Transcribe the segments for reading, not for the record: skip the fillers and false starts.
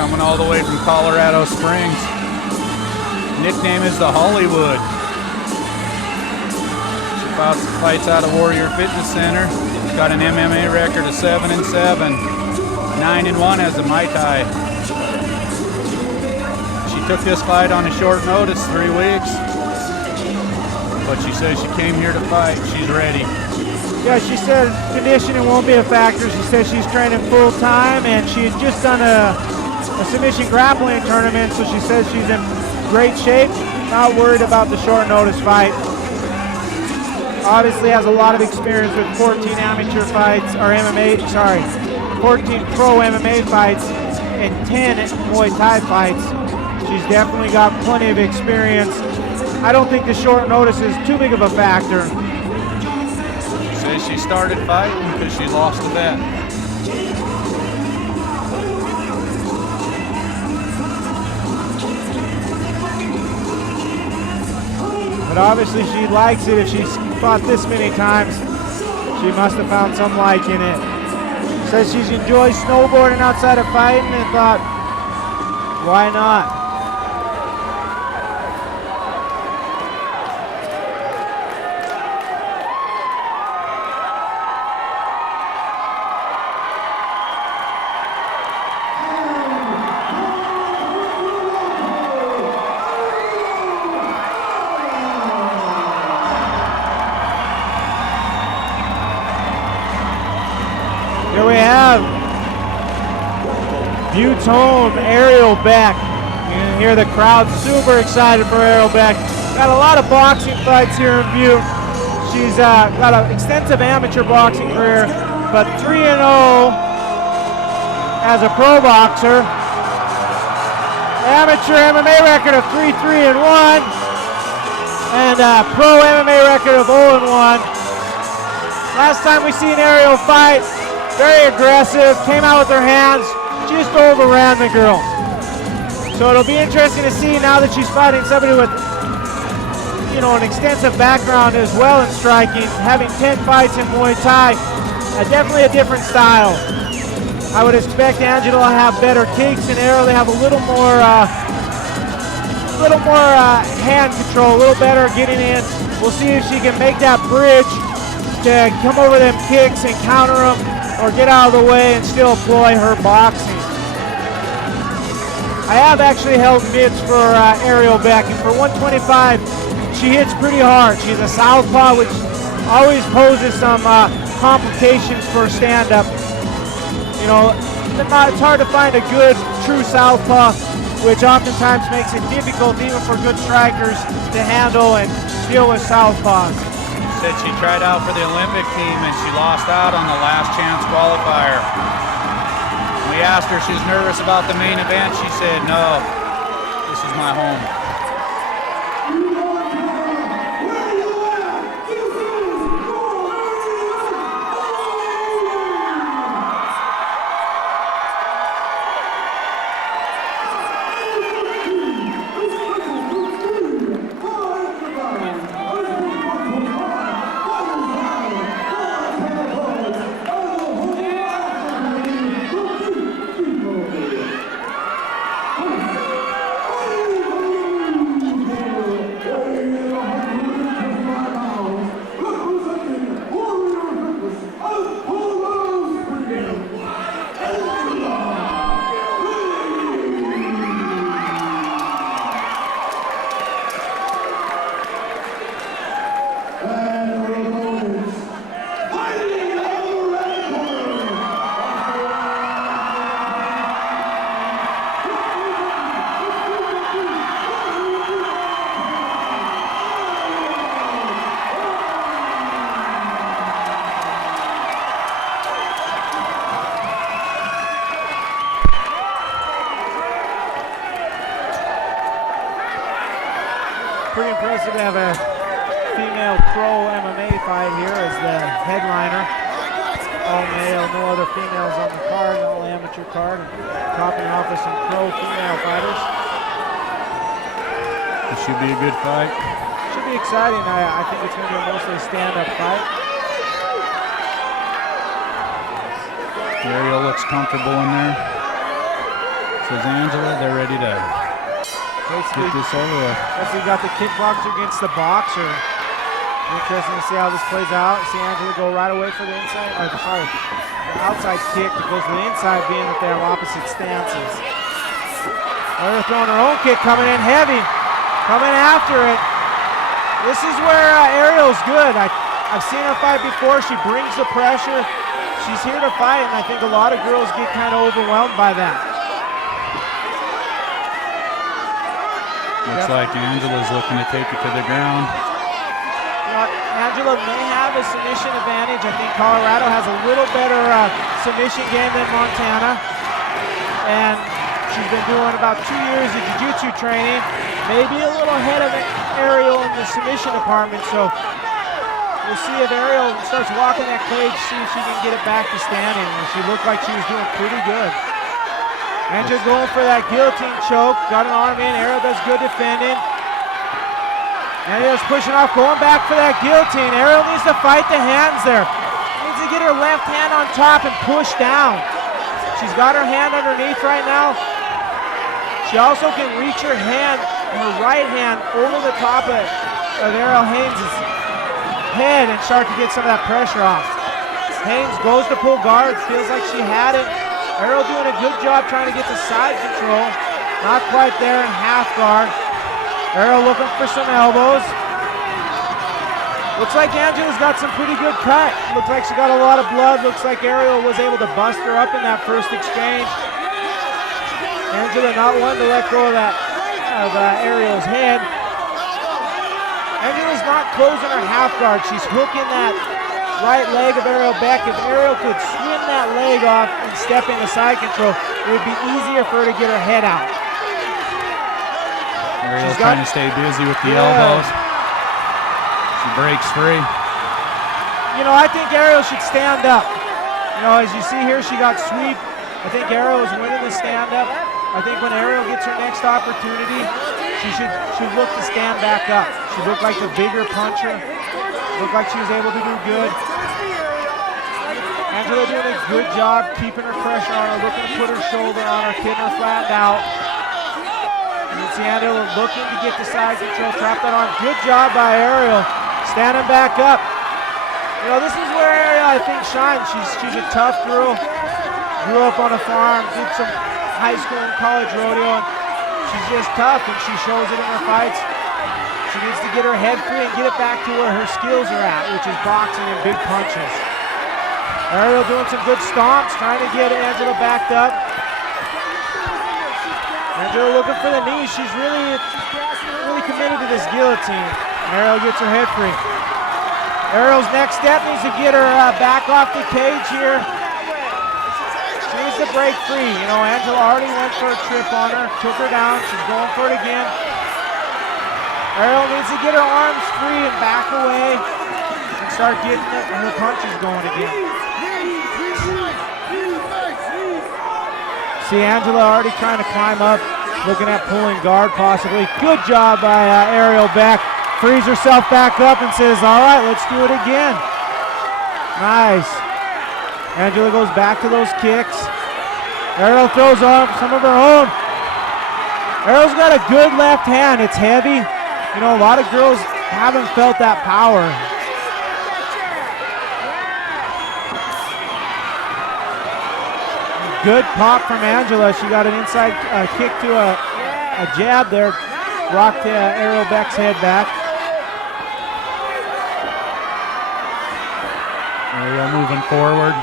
Coming all the way from Colorado Springs. Nickname is the Hollywood. She fights out of Warrior Fitness Center. She's got an MMA record of 7-7, 9-1 as a Muay Thai. She took this fight on a short notice, 3 weeks. But she says she came here to fight. She's ready. Yeah, she said conditioning won't be a factor. She says she's training full time, and she had just done a submission grappling tournament, so she says she's in great shape, not worried about the short notice fight. Obviously has a lot of experience with 14 amateur fights, or 14 pro MMA fights and 10 Muay Thai fights. She's definitely got plenty of experience. I don't think the short notice is too big of a factor. She says she started fighting because she lost the bet. But obviously she likes it. If she's fought this many times, she must have found some like in it. Says she's enjoyed snowboarding outside of fighting and thought, why not? Here we have Butte's home, Ariel Beck. You can hear the crowd super excited for Ariel Beck. Got a lot of boxing fights here in Butte. She's got an extensive amateur boxing career, but 3-0 as a pro boxer. Amateur MMA record of 3-3-1, and a pro MMA record of 0-1. Last time we seen Ariel fight, very aggressive, came out with her hands, just overran the girl. So it'll be interesting to see now that she's fighting somebody with, you know, an extensive background as well in striking, having 10 fights in Muay Thai, definitely a different style. I would expect Angela to have better kicks and Ariel to have a little more hand control, a little better getting in. We'll see if she can make that bridge to come over them kicks and counter them, or get out of the way and still employ her boxing. I have actually held mids for Ariel Beck, and for 125, she hits pretty hard. She's a southpaw, which always poses some complications for stand-up. You know, it's hard to find a good, true southpaw, which oftentimes makes it difficult even for good strikers to handle and deal with southpaws. Said she tried out for the Olympic team and she lost out on the last chance qualifier. We asked her if she was nervous about the main event. She said, no, this is my home. pretty impressive to have a female pro MMA fight here as the headliner. All male, no other females on the card, all amateur card. Topping off with some pro female fighters. It should be a good fight. Should be exciting. I think it's going to be mostly a stand-up fight. Ariel looks comfortable in there. Says Angela, they're ready to get this over with. So you got the kickboxer against the boxer. Interesting to see how this plays out. See Angela go right away for the inside, the outside kick that goes to the inside, being that they have opposite stances. They're throwing her own kick, coming in heavy, coming after it. This is where Ariel's good. I've seen her fight before. She brings the pressure. She's here to fight, and I think a lot of girls get kind of overwhelmed by that. Looks like Angela's looking to take it to the ground. Angela may have a submission advantage. I think Colorado has a little better submission game than Montana. And she's been doing about 2 years of jiu-jitsu training. Maybe a little ahead of Ariel in the submission department. So we'll see if Ariel starts walking that cage, see if she can get it back to standing. And she looked like she was doing pretty good. Angela going for that guillotine choke. Got an arm in. Ariel does good defending. Ariel's pushing off, going back for that guillotine. Ariel needs to fight the hands there. Needs to get her left hand on top and push down. She's got her hand underneath right now. She also can reach her hand, her right hand, over the top of Ariel Haynes' head and start to get some of that pressure off. Haynes goes to pull guard, feels like she had it. Ariel doing a good job trying to get the side control. Not quite there in half guard. Ariel looking for some elbows. Looks like Angela's got some pretty good cut. Looks like she got a lot of blood. Looks like Ariel was able to bust her up in that first exchange. Angela not wanting to let go of that Ariel's head. Angela's not closing her half guard. She's hooking that right leg of Ariel Beck. If Ariel could swim that leg off and step into side control, it would be easier for her to get her head out. Ariel's trying to stay busy with the elbows. She breaks free. You know, I think Ariel should stand up. You know, as you see here, she got sweep. I think Ariel is winning the stand up. I think when Ariel gets her next opportunity, she should look to stand back up. She looked like the bigger puncher. Looked like she was able to do good. Angela doing a good job keeping her pressure on her, looking to put her shoulder on her, getting her flattened out. Angela looking to get the side control, trap that on. Good job by Ariel, standing back up. You know, this is where Ariel, I think, shines. She's a tough girl. Grew up on a farm, did some high school and college rodeo, and she's just tough, and she shows it in her fights. She needs to get her head free and get it back to where her skills are at, which is boxing and big punches. Ariel doing some good stomps, trying to get Angela backed up. Angela looking for the knees. She's really committed to this guillotine. Ariel gets her head free. Ariel's next step needs to get her back off the cage here. She needs to break free. You know, Angela already went for a trip on her, took her down. She's going for it again. Ariel needs to get her arms free and back away and start getting her punches going again. See Angela already trying to climb up, looking at pulling guard possibly. Good job by Ariel Beck. Frees herself back up and says, all right, let's do it again. Nice. Angela goes back to those kicks. Ariel throws off some of her own. Ariel's got a good left hand. It's heavy. You know, a lot of girls haven't felt that power. Good pop from Angela. She got an inside kick to a jab there. Rocked Ariel Beck's head back. Ariel moving forward.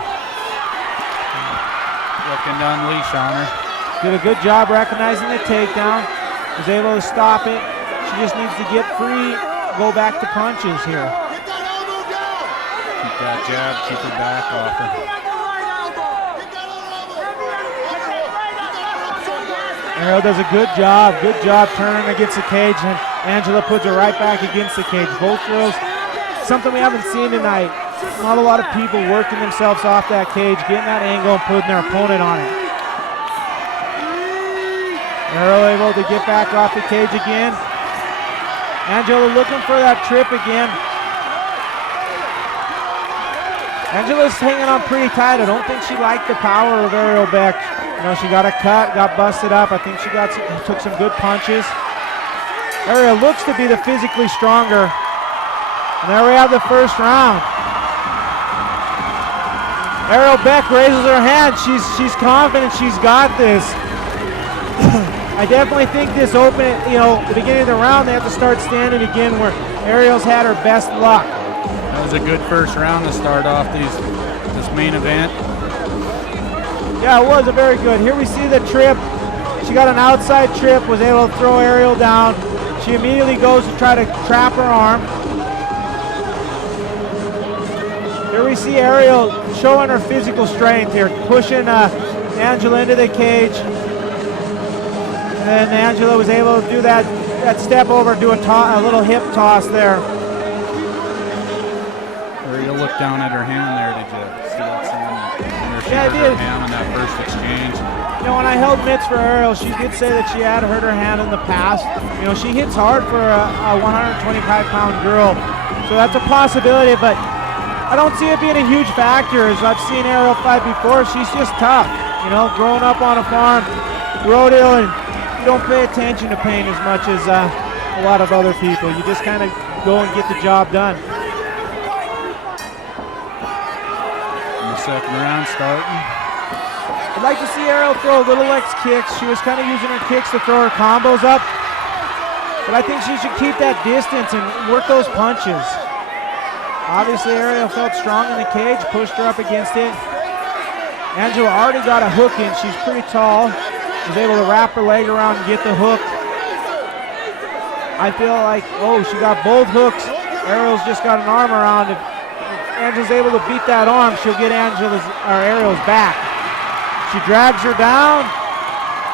Looking to unleash on her. Did a good job recognizing the takedown. Was able to stop it. She just needs to get free, go back to punches here. Keep that jab, keep her back off her. Ariel does a good job turning against the cage, and Angela puts her right back against the cage. Both girls, something we haven't seen tonight. Not a lot of people working themselves off that cage, getting that angle and putting their opponent on it. Ariel able to get back off the cage again. Angela looking for that trip again. Angela's hanging on pretty tight. I don't think she liked the power of Ariel Beck. You know, she got a cut, got busted up. I think she took some good punches. Ariel looks to be the physically stronger. And there we have the first round. Ariel Beck raises her hand. She's confident she's got this. I definitely think this open, you know, the beginning of the round, they have to start standing again where Ariel's had her best luck. That was a good first round to start off this main event. Yeah, it was a very good. Here we see the trip. She got an outside trip, was able to throw Ariel down. She immediately goes to try to trap her arm. Here we see Ariel showing her physical strength here, pushing Angela into the cage. And Angela was able to do that step over, do a little hip toss there. Ariel looked down at her hand there. Did you see that? Yeah, I did. Her hand in that first exchange. You know, when I held mitts for Ariel, she did say that she had hurt her hand in the past. You know, she hits hard for a 125-pound girl, so that's a possibility, but I don't see it being a huge factor. As I've seen Ariel fight before, she's just tough. You know, growing up on a farm, rodeo, and you don't pay attention to pain as much as a lot of other people. You just kind of go and get the job done. Second round starting. I'd like to see Ariel throw little X kicks. She was kind of using her kicks to throw her combos up, but I think she should keep that distance and work those punches. Obviously, Ariel felt strong in the cage, pushed her up against it. Angela already got a hook in. She's pretty tall. Was able to wrap her leg around and get the hook. I feel like, oh, she got both hooks. Ariel's just got an arm around it. Angela's able to beat that arm, she'll get Ariel's back. She drags her down.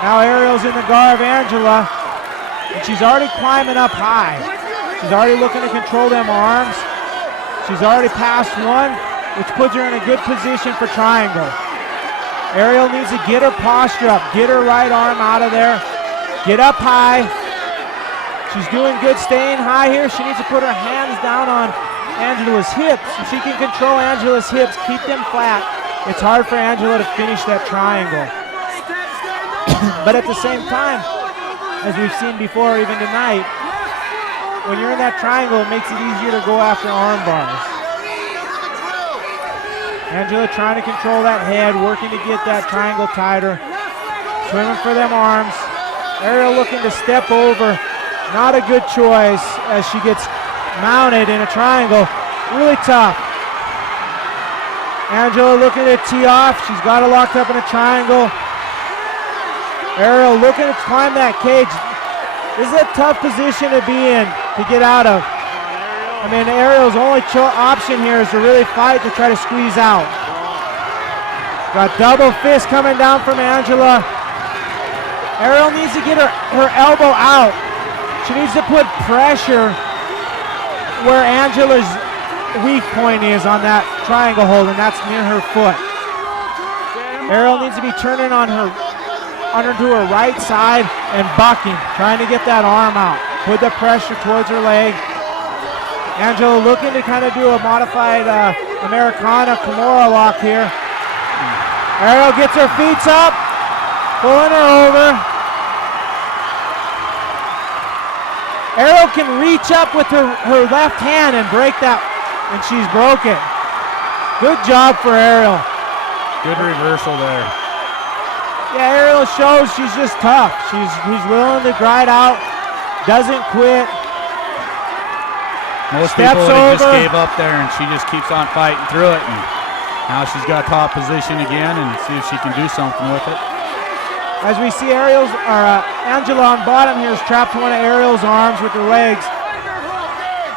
Now Ariel's in the guard of Angela, and she's already climbing up high. She's already looking to control them arms. She's already passed one, which puts her in a good position for triangle. Ariel needs to get her posture up, get her right arm out of there, get up high. She's doing good staying high here. She needs to put her hands down on Angela's hips. If she can control Angela's hips, keep them flat, it's hard for Angela to finish that triangle. But at the same time, as we've seen before even tonight, when you're in that triangle, it makes it easier to go after arm bars. Angela trying to control that head, working to get that triangle tighter, swimming for them arms. Ariel looking to step over, not a good choice as she gets mounted in a triangle. Really tough. Angela looking to tee off. She's got it locked up in a triangle. Ariel looking to climb that cage. This is a tough position to be in, to get out of. I mean, Ariel's only option here is to really fight to try to squeeze out. Got double fist coming down from Angela. Ariel needs to get her elbow out. She needs to put pressure where Angela's weak point is on that triangle hold, and that's near her foot. Ariel needs to be turning on her to her right side and bucking, trying to get that arm out. Put the pressure towards her leg. Angela looking to kind of do a modified Americana Kimura lock here. Ariel gets her feet up, pulling her over. Ariel can reach up with her left hand and break that, and she's broken. Good job for Ariel. Good reversal there. Yeah, Ariel shows she's just tough. She's willing to grind out, doesn't quit. Most people would have just gave up there, and she just keeps on fighting through it. And now she's got top position again, and see if she can do something with it. As we see Angela on bottom here is trapped to one of Ariel's arms with her legs.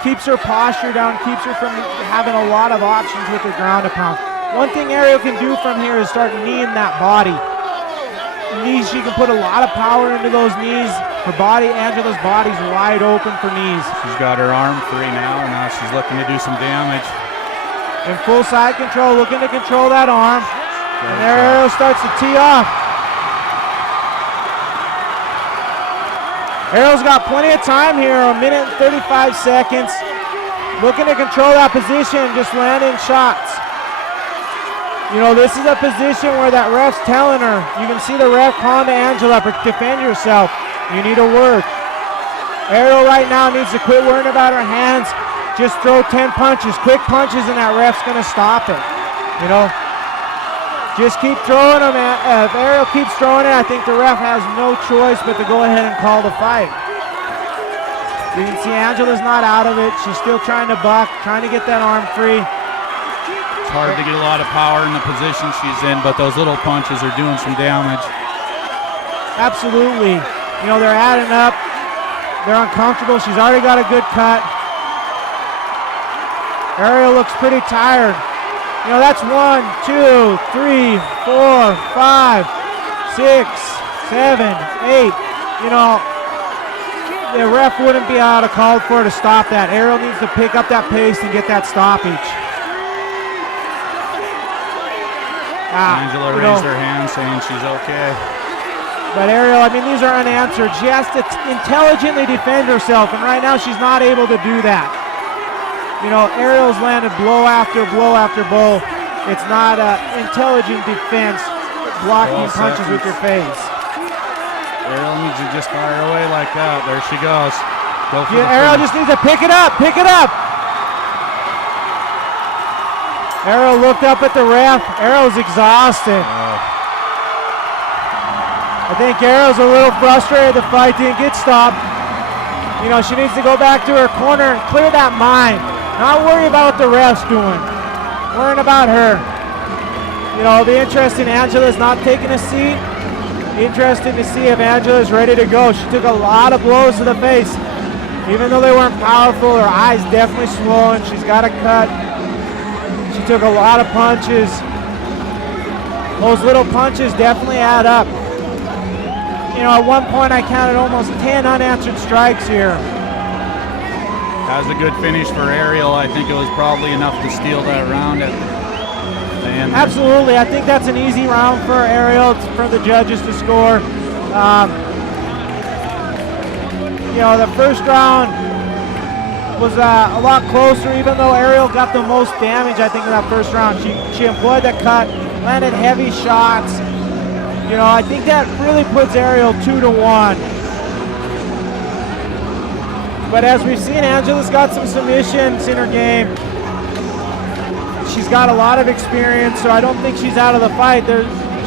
Keeps her posture down, keeps her from having a lot of options with her ground and pound. One thing Ariel can do from here is start kneeing that body. knees, she can put a lot of power into those knees. Her body, Angela's body's wide open for knees. She's got her arm free now, and now she's looking to do some damage. In full side control, looking to control that arm. And there Ariel starts to tee off. Ariel's got plenty of time here, 1 minute and 35 seconds. Looking to control that position, just landing shots. You know, this is a position where that ref's telling her. You can see the ref calling to Angela, defend yourself. You need to work. Ariel right now needs to quit worrying about her hands. Just throw 10 punches, quick punches, and that ref's gonna stop it. You know, just keep throwing them. If Ariel keeps throwing it, I think the ref has no choice but to go ahead and call the fight. You can see Angela's not out of it. She's still trying to buck, trying to get that arm free. It's hard to get a lot of power in the position she's in, but those little punches are doing some damage. Absolutely. You know, they're adding up. They're uncomfortable. She's already got a good cut. Ariel looks pretty tired. You know, that's 1, 2, 3, 4, 5, 6, 7, 8. You know, the ref wouldn't be out of call for her to stop that. Ariel needs to pick up that pace and get that stoppage. Angela raised her hand saying she's okay. But Ariel, I mean, these are unanswered. She has to intelligently defend herself, and right now she's not able to do that. You know, Ariel's landed blow after blow after blow. It's not intelligent defense, blocking punches with your face. Ariel needs to just fire away like that. There she goes. Go for Ariel just needs to pick it up, pick it up. Ariel looked up at the ref. Ariel's exhausted. I think Ariel's a little frustrated the fight didn't get stopped. You know, she needs to go back to her corner and clear that mind. Not worry about what the ref's doing. Worrying about her. You know, it'll be interesting. Angela's not taking a seat. Interesting to see if Angela's ready to go. She took a lot of blows to the face. Even though they weren't powerful, her eyes definitely swollen. She's got a cut. She took a lot of punches. Those little punches definitely add up. You know, at one point I counted almost 10 unanswered strikes here. That was a good finish for Ariel. I think it was probably enough to steal that round at the end. Absolutely. I think that's an easy round for Ariel, for the judges to score. You know, the first round was a lot closer, even though Ariel got the most damage, I think, in that first round. She employed the cut, landed heavy shots. You know, I think that really puts Ariel 2-1. But as we've seen, Angela's got some submissions in her game. She's got a lot of experience, so I don't think she's out of the fight.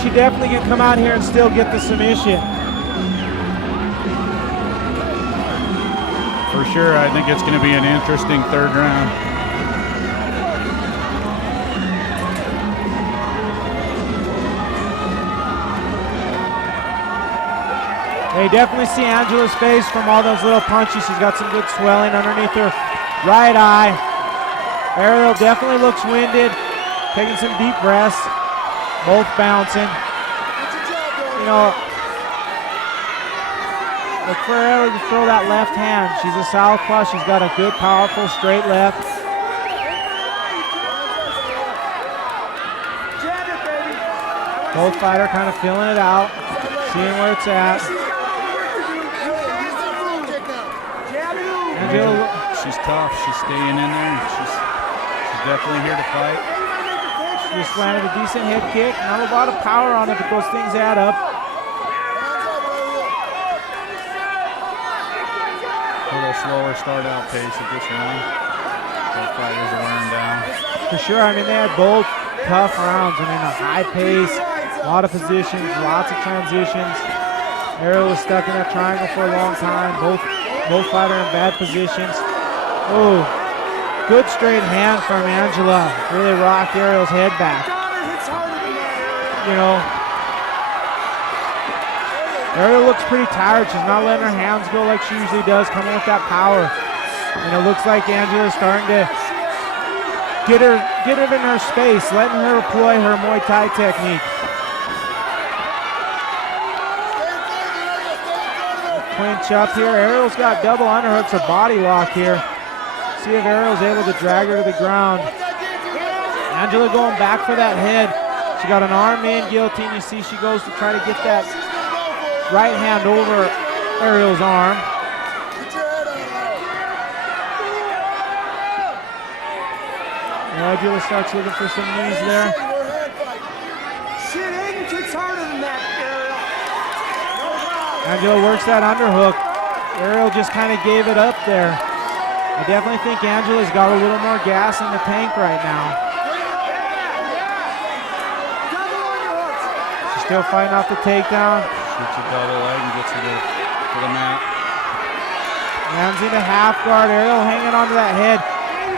She definitely can come out here and still get the submission. For sure, I think it's going to be an interesting third round. They definitely see Angela's face from all those little punches. She's got some good swelling underneath her right eye. Ariel definitely looks winded, taking some deep breaths, both bouncing. You know, look for Ariel to throw that left hand. She's a southpaw. She's got a good, powerful, straight left. Both fighters kind of feeling it out, seeing where it's at. She's tough. She's staying in there. She's definitely here to fight. She just landed a decent head kick. Not a lot of power on it, but those things add up. A little slower start out pace at this round. Both fighters are wearing down. For sure. I mean, they had both tough rounds. I mean, a high pace, a lot of positions, lots of transitions. Ariel was stuck in that triangle for a long time. Both fighters in bad positions. Oh, good straight hand from Angela. Really rocked Ariel's head back. You know, Ariel looks pretty tired. She's not letting her hands go like she usually does, coming with that power. And it looks like Angela's starting to get her in her space, letting her employ her Muay Thai technique. clinch up here. Ariel's got double underhooks, a body lock here. See if Ariel's able to drag her to the ground. Angela going back for that head. She got an arm in guillotine. You see she goes to try to get that right hand over Ariel's arm. Angela starts looking for some knees there. Shit, Aiden kicks harder than that, Ariel. Angela works that underhook. Ariel just kind of gave it up there. I definitely think Angela's got a little more gas in the tank right now. She's still fighting off the takedown. Shoots a double leg and gets her to the mat. Lands into half guard. Ariel hanging onto that head.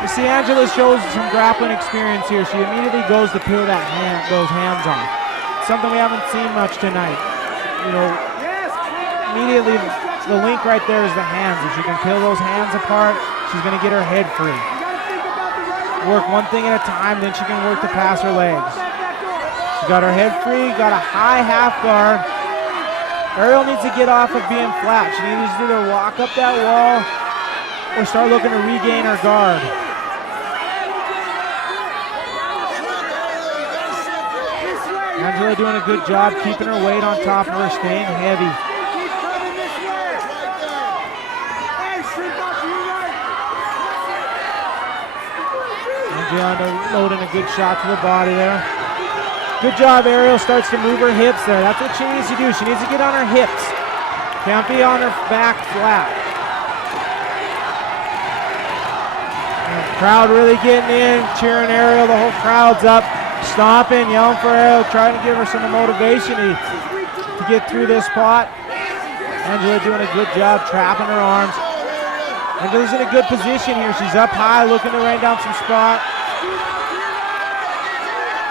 You see Angela shows some grappling experience here. She immediately goes to peel those hands on. Something we haven't seen much tonight. You know, immediately the link right there is the hands. If she can peel those hands apart, she's going to get her head free. Work one thing at a time, then she can work to pass her legs. She got her head free, got a high half guard. Ariel needs to get off of being flat. She needs to either walk up that wall or start looking to regain her guard. Angela doing a good job keeping her weight on top of her, staying heavy. Angela loading a good shot to the body there. Good job, Ariel starts to move her hips there. That's what she needs to do. She needs to get on her hips. Can't be on her back flat. And the crowd really getting in, cheering Ariel. The whole crowd's up, stomping, yelling for Ariel, trying to give her some motivation to get through this spot. Angela doing a good job trapping her arms. Angela's in a good position here. She's up high, looking to rain down some spot.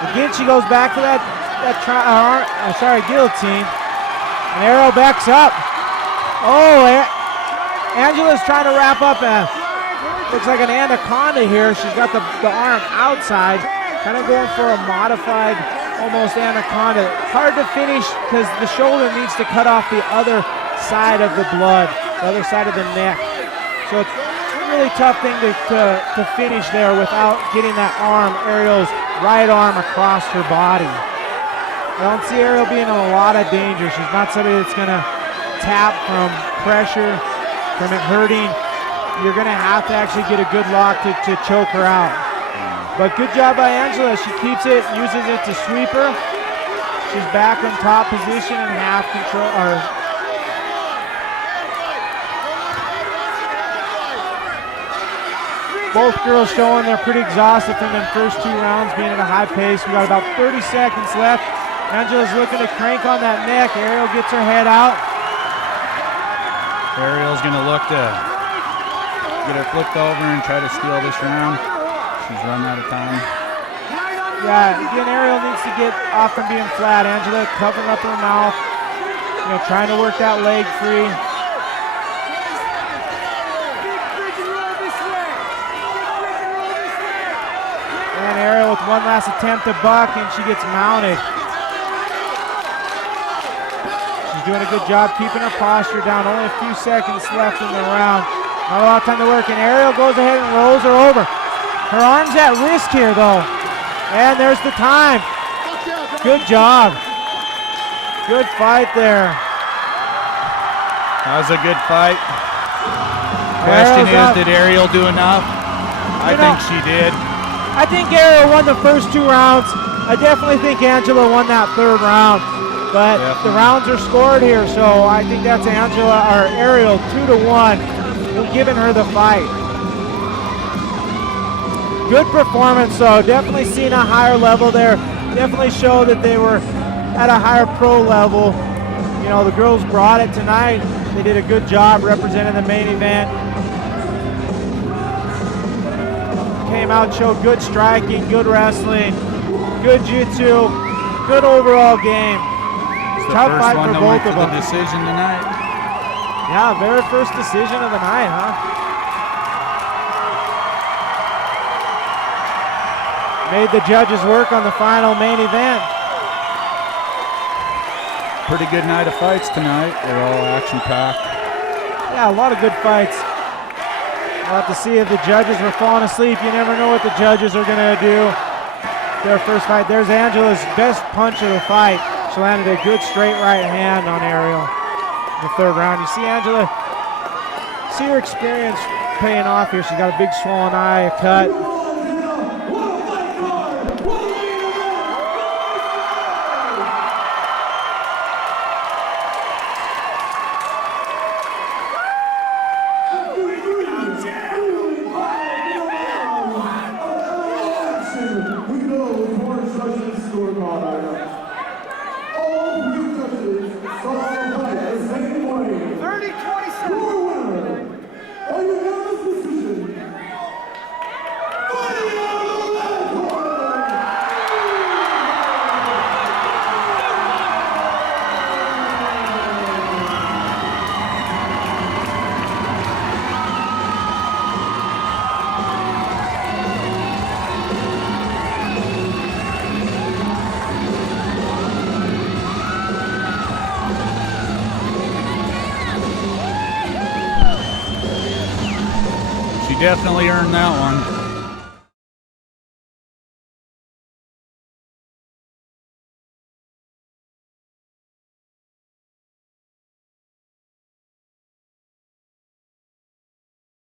Again, she goes back to that guillotine. And Ariel backs up. Oh, Angela's trying to wrap up looks like an anaconda here. She's got the arm outside, kind of going for a modified, almost anaconda. Hard to finish because the shoulder needs to cut off the other side of the blood, the other side of the neck. So it's a really tough thing to finish there without getting that arm, Ariel's right arm, across her body. I don't see Ariel being in a lot of danger. She's not somebody that's going to tap from pressure, from it hurting. You're going to have to actually get a good lock to choke her out. But good job by Angela. She keeps it, uses it to sweep her. She's back in top position and half control. Both girls showing they're pretty exhausted from them first 2 rounds, being at a high pace. We got about 30 seconds left. Angela's looking to crank on that neck. Ariel gets her head out. Ariel's going to look to get her flipped over and try to steal this round. She's run out of time. Yeah, again, Ariel needs to get off from being flat. Angela covering up her mouth, trying to work that leg free. And Ariel with one last attempt to buck, and she gets mounted. She's doing a good job keeping her posture down. Only a few seconds left in the round. Not a lot of time to work, and Ariel goes ahead and rolls her over. Her arm's at risk here, though. And there's the time. Good job. Good fight there. That was a good fight. Question is, did Ariel do enough? I think she did. I think Ariel won the first 2 rounds. I definitely think Angela won that 3rd round. But the rounds are scored here, so I think that's Ariel 2-1, giving her the fight. Good performance, though. Definitely seen a higher level there. Definitely showed that they were at a higher pro level. The girls brought it tonight. They did a good job representing the main event. Came out, showed good striking, good wrestling, good jiu-jitsu, good overall game. Tough fight for both of them. The decision tonight. Yeah, very first decision of the night, huh? Made the judges work on the final main event. Pretty good night of fights tonight. They're all action-packed. Yeah, a lot of good fights. We'll have to see if the judges were falling asleep. You never know what the judges are going to do. Their first fight. There's Angela's best punch of the fight. She landed a good straight right hand on Ariel in the third round. You see Angela, see her experience paying off here. She's got a big swollen eye, a cut. Definitely earned that one.